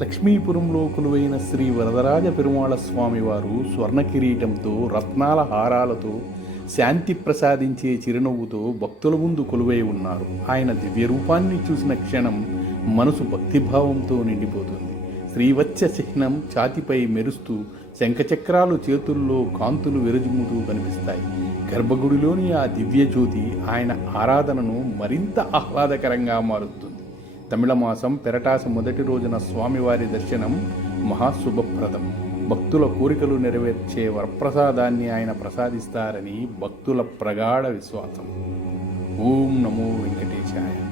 లక్ష్మీపురంలో కొలువైన శ్రీ వరదరాజ పెరుమాళ స్వామివారు స్వర్ణ కిరీటంతో రత్నాల హారాలతో శాంతి ప్రసాదించే చిరునవ్వుతో భక్తుల ముందు కొలువై ఉన్నారు. ఆయన దివ్య రూపాన్ని చూసిన క్షణం మనసు భక్తిభావంతో నిండిపోతుంది. శ్రీవత్స చిహ్నం ఛాతిపై మెరుస్తూ శంఖచక్రాలు చేతుల్లో కాంతులు విరజుముతూ కనిపిస్తాయి. గర్భగుడిలోని ఆ దివ్య జ్యోతి ఆయన ఆరాధనను మరింత ఆహ్లాదకరంగా మారుస్తుంది. తమిళమాసం పెరటాస మొదటి రోజున స్వామివారి దర్శనం మహాశుభప్రదం. భక్తుల కోరికలు నెరవేర్చే వరప్రసాదాన్ని ఆయన ప్రసాదిస్తారని భక్తుల ప్రగాఢ విశ్వాసం. ఓం నమో వెంకటేశాయ.